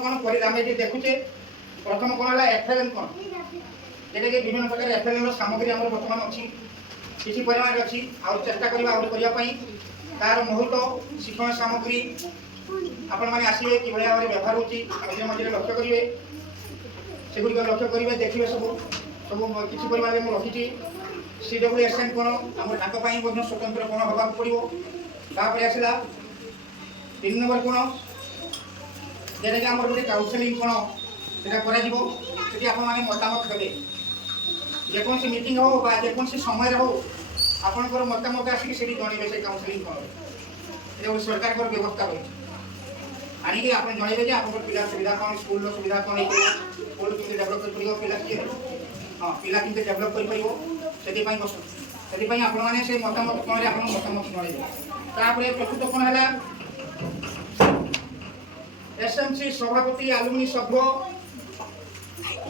कौन कर आम ये देखुचे प्रथम कौन है एफएलएन कौन जेटा कि विभिन्न प्रकार एफएलएन सामग्री आम बर्तमान अच्छी किसी परिमाण अच्छी आउट चेष्टा करने तार बहुत शिक्षण सामग्री आपण मैंने आसवे कि भाव में व्यवहार होती मझे मझे लक्ष्य करेंगे सेगुड़ी लक्ष्य करेंगे देखिए सब सब किसी परिमाण में रखी CWSN कौन आम स्वतंत्र कौन हवा पड़ो तापर आसला 3 नंबर कौन जेटा कि आम गोटे काउनसेलिंग कौन से आप मतामत देवे जेकोसी मीटिंग हो जेकोसी समय हो आपंकर मतामत आसिक जनइबे से काउनसेलिंग कौन सरकार व्यवस्था रही आनिक आप जनइबे आप पिला सुविधा कौन स्कूल सुविधा कौन स्कूल केमती डेभलप कर पिला किए हाँ पिला केमती डेभलप कर बस से आपने मतामत कौन आप मतामत जनइबे प्रस्तुत कौन है एसएमसी सभापति आलुमिनी सभ्य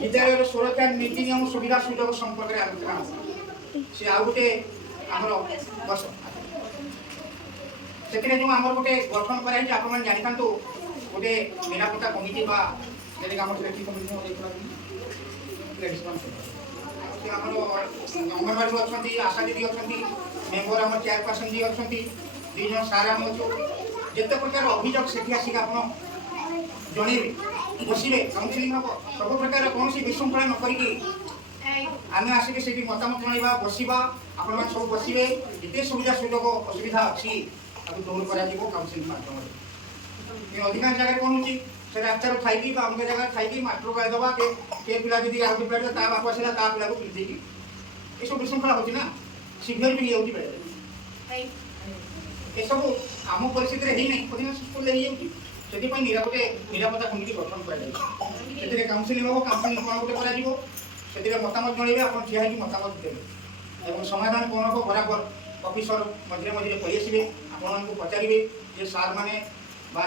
विद्यालय सुरक्षा नीति नियम सुविधा सुजोग संपर्क में आलोचना सी आ गोटे आमर बस से जो आम गोटे गठन कराई आप जानी था गोटे निरापत्ता कमिटी आम सेलेक्शन कमिटी अंगनवाड़ी अच्छा आशा दीदी अच्छा मेम्बर आम चेयरपर्सन जी अच्छा 2 जन सार आम अच्छे जिते प्रकार अभियोग से आसिक आप जनइबे बसवे काउनसिलिंग हम सब प्रकार कौन विशृंखला न करें आम आसिक से मतामत जनवा बसवा आपण सब बसवे जिते सुविधा सुजोग असुविधा अच्छी दूर काउनसिलिंग माध्यम अधिकांश जगह कौन हो रास्तार खाई अमुक जगह खाई मास्टर को दबा के पिला जी आगे पिला ता बाप आसा ता पिला को पिलि ये सब विशृंखला होना सिवियर भी हो सब आम परिस्थिति में ही अधिकांश स्कूल से निरापत्ता कमिटी गठन कर काउनसिलिंग हम काउनसिलिंग कौन गोटे कर मतामत जनइबे आप ठिया मतामत देवे और समाधान कौन हम बराबर ऑफिसर मझे मझे कही आसवे आपको पचारे जे सार मैंने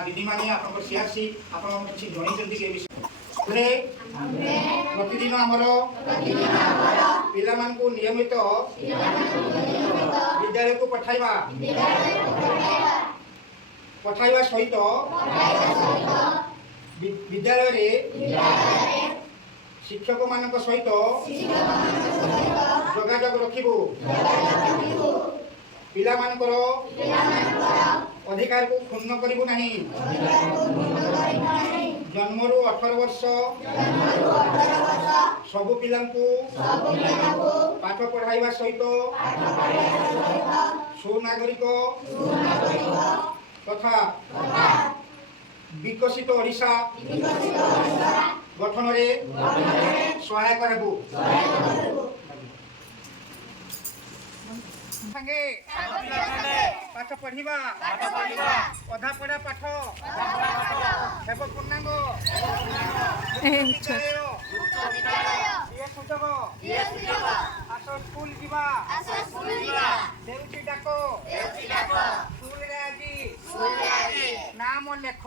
दीदी मैंने आप सीआरसी आप किसी जनई विषय प्रतिदिन आमर पिला नियमित विद्यालय को पठाइबा सहित विद्यालय शिक्षक मान सहित जोगाजोग रखिबू पिला मानकर अधिकार को क्षुण्ण करिबू नहीं जन्मरू 18 वर्ष सबु पिला पाठ पढ़ाइबा सहित सुनागरिक तथा विकसित ओडिशा गठन में सहायक हेबू संगे पाठ पढ़ा अधा पढ़ा पाठ हेब पूर्णांग आस स्कूल जीवा देउची डाको स्कूल रे आज नाम लेख